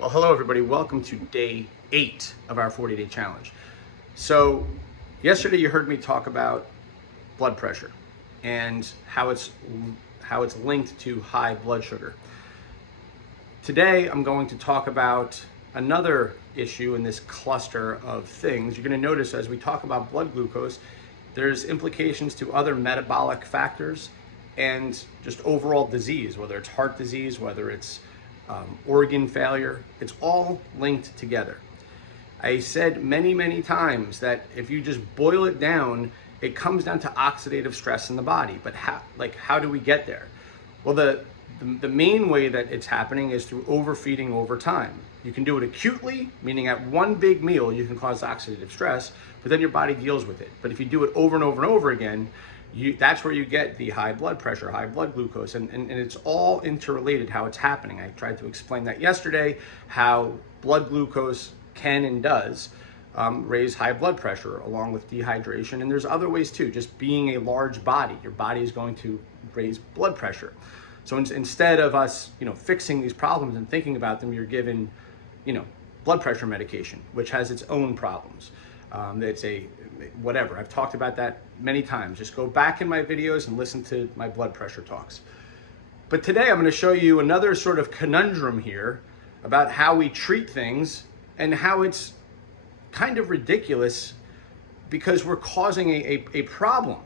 Well, hello everybody. Welcome to day 8 of our 40-day challenge. So yesterday you heard me talk about blood pressure and how it's linked to high blood sugar. Today I'm going to talk about another issue in this cluster of things. You're going to notice as we talk about blood glucose, there's implications to other metabolic factors and just overall disease, whether it's heart disease, whether it's organ failure. It's all linked together. I said many times that if you just boil it down, it comes down to oxidative stress in the body. But how do we get there? Well, the main way that it's happening is through overfeeding over time. You can do it acutely, meaning at one big meal you can cause oxidative stress, but then your body deals with it. But if you do it over and over and over again, that's where you get the high blood pressure, high blood glucose, and it's all interrelated how it's happening. I tried to explain that yesterday, how blood glucose can and does raise high blood pressure along with dehydration, and there's other ways too. Just being a large body, your body is going to raise blood pressure. So instead of us, fixing these problems and thinking about them, you're given, blood pressure medication, which has its own problems. It's whatever. I've talked about that many times. Just go back in my videos and listen to my blood pressure talks. But today I'm going to show you another sort of conundrum here about how we treat things and how it's kind of ridiculous because we're causing a problem.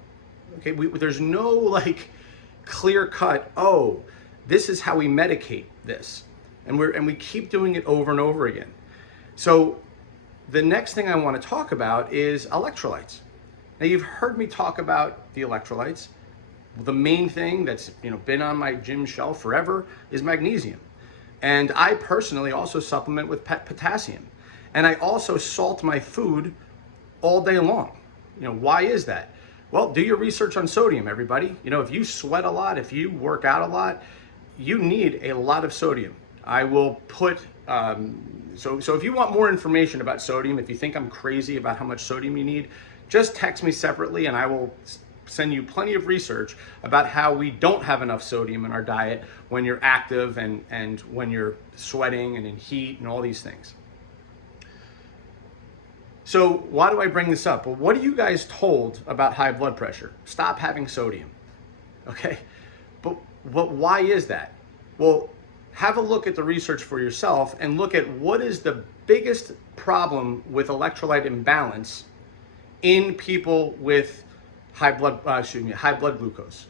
Okay, there's no clear cut, oh, this is how we medicate this. And we keep doing it over and over again. So the next thing I want to talk about is electrolytes. Now you've heard me talk about the electrolytes. The main thing that's been on my gym shelf forever is magnesium. And I personally also supplement with potassium. And I also salt my food all day long. Why is that? Well, do your research on sodium, everybody. If you sweat a lot, if you work out a lot, you need a lot of sodium. I will put, so if you want more information about sodium, if you think I'm crazy about how much sodium you need, just text me separately and I will send you plenty of research about how we don't have enough sodium in our diet when you're active and when you're sweating and in heat and all these things. So why do I bring this up? Well, what are you guys told about high blood pressure? Stop having sodium, okay? But why is that? Well, have a look at the research for yourself and look at what is the biggest problem with electrolyte imbalance in people with high blood glucose.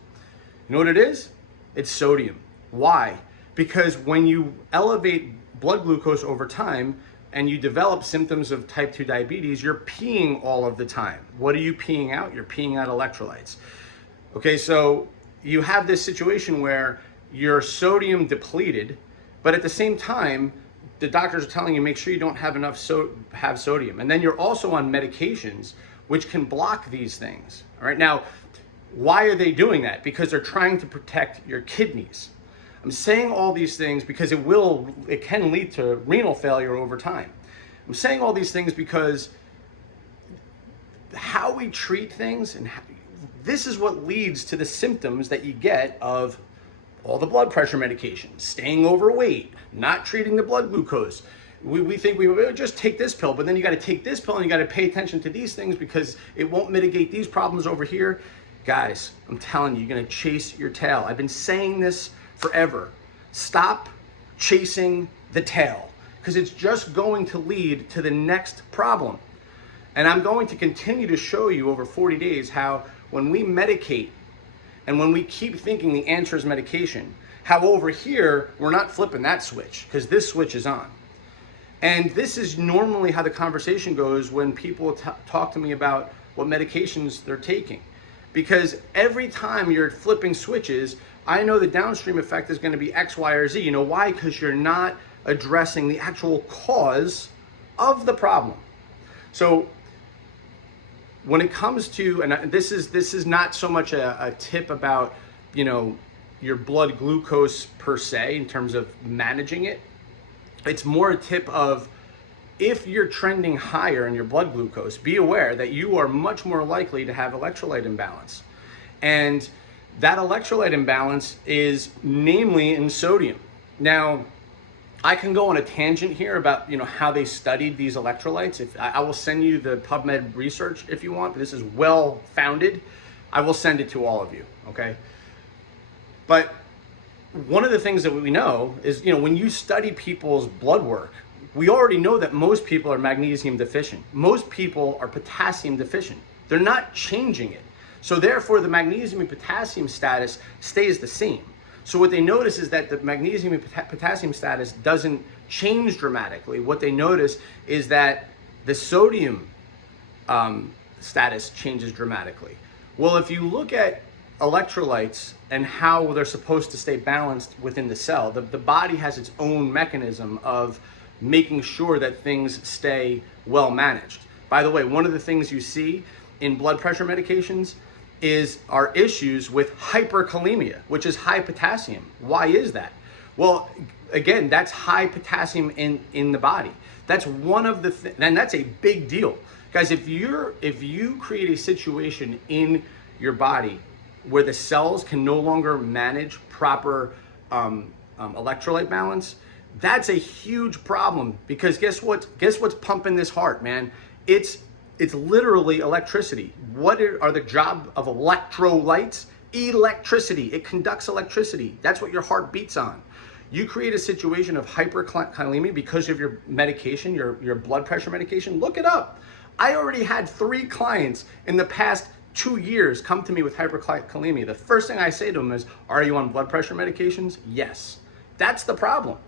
You know what it is? It's sodium. Why? Because when you elevate blood glucose over time and you develop symptoms of type 2 diabetes, you're peeing all of the time. What are you peeing out? You're peeing out electrolytes. Okay, so you have this situation where you're sodium depleted, but at the same time, the doctors are telling you make sure you don't have enough sodium. And then you're also on medications which can block these things. All right, now, why are they doing that? Because they're trying to protect your kidneys. I'm saying all these things because it can lead to renal failure over time. I'm saying all these things because how we treat things this is what leads to the symptoms that you get of all the blood pressure medications, staying overweight, not treating the blood glucose. We think we would just take this pill, but then you got to take this pill and you got to pay attention to these things because it won't mitigate these problems over here. Guys, I'm telling you, you're going to chase your tail. I've been saying this forever. Stop chasing the tail because it's just going to lead to the next problem. And I'm going to continue to show you over 40 days how when we medicate and when we keep thinking the answer is medication, how over here we're not flipping that switch because this switch is on. And this is normally how the conversation goes when people talk to me about what medications they're taking. Because every time you're flipping switches, I know the downstream effect is going to be X, Y, or Z. You know why? Because you're not addressing the actual cause of the problem. So when it comes to, and this is not so much a tip about, your blood glucose per se in terms of managing it. It's more a tip of if you're trending higher in your blood glucose, be aware that you are much more likely to have electrolyte imbalance. And that electrolyte imbalance is namely in sodium. Now, I can go on a tangent here about how they studied these electrolytes. If I will send you the Pubmed Research if you want. This is well founded. I will send it to all of you. Okay. But one of the things that we know is when you study people's blood work, we already know that most people are magnesium deficient. Most people are potassium deficient. They're not changing it. So therefore, the magnesium and potassium status stays the same. So what they notice is that the magnesium and potassium status doesn't change dramatically. What they notice is that the sodium status changes dramatically. Well, if you look at electrolytes and how they're supposed to stay balanced within the cell, the body has its own mechanism of making sure that things stay well managed. By the way, one of the things you see in blood pressure medications are issues with hyperkalemia, which is high potassium. Why is that? Well, again, that's high potassium in the body. That's one of the and that's a big deal. Guys, if you create a situation in your body where the cells can no longer manage proper electrolyte balance, that's a huge problem, because guess what's pumping this heart, man? It's literally electricity. What are the job of electrolytes? Electricity. It conducts electricity. That's what your heart beats on. You create a situation of hyperkalemia because of your medication, your blood pressure medication. Look it up. I already had 3 clients in the past 2 years come to me with hyperkalemia. The first thing I say to them is, are you on blood pressure medications? Yes. That's the problem.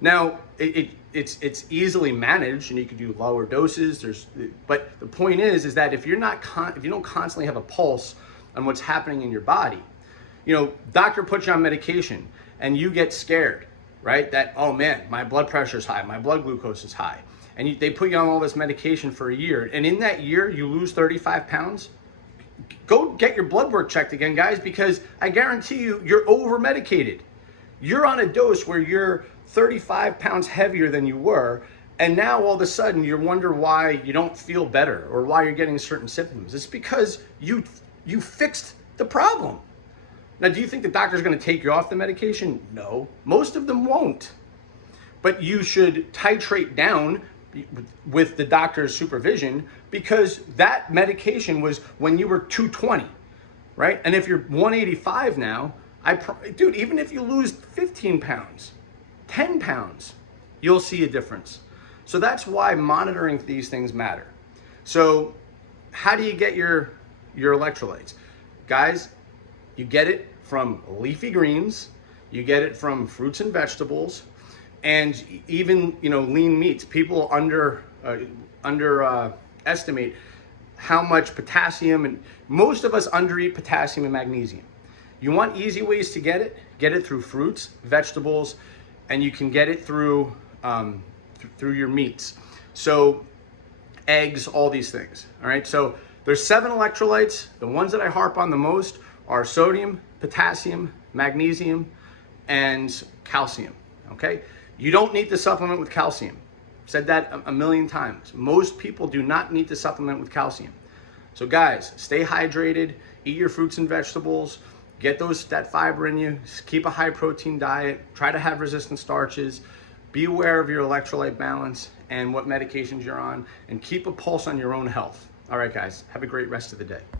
Now, it's easily managed, and you can do lower doses. But the point is that if you don't constantly have a pulse on what's happening in your body, doctor puts you on medication, and you get scared, right? That, oh man, my blood pressure is high, my blood glucose is high, and they put you on all this medication for a year, and in that year you lose 35 pounds. Go get your blood work checked again, guys, because I guarantee you, you're over medicated. You're on a dose where you're 35 pounds heavier than you were, and now all of a sudden you wonder why you don't feel better or why you're getting certain symptoms. It's because you fixed the problem. Now, do you think the doctor's going to take you off the medication? No, most of them won't. But you should titrate down with the doctor's supervision, because that medication was when you were 220, right? And if you're 185 now, dude, even if you lose 15 pounds, 10 pounds, you'll see a difference. So that's why monitoring these things matter. So how do you get your electrolytes? Guys, you get it from leafy greens, you get it from fruits and vegetables, and even lean meats. People underestimate how much potassium, and most of us undereat potassium and magnesium. You want easy ways to get it through fruits, vegetables, and you can get it through your meats. So eggs, all these things. All right. So there's 7 electrolytes. The ones that I harp on the most are sodium, potassium, magnesium, and calcium. Okay. You don't need to supplement with calcium. I've said that a million times. Most people do not need to supplement with calcium. So guys, stay hydrated, eat your fruits and vegetables, get that fiber in you, keep a high protein diet, try to have resistant starches, be aware of your electrolyte balance and what medications you're on, and keep a pulse on your own health. All right, guys, have a great rest of the day.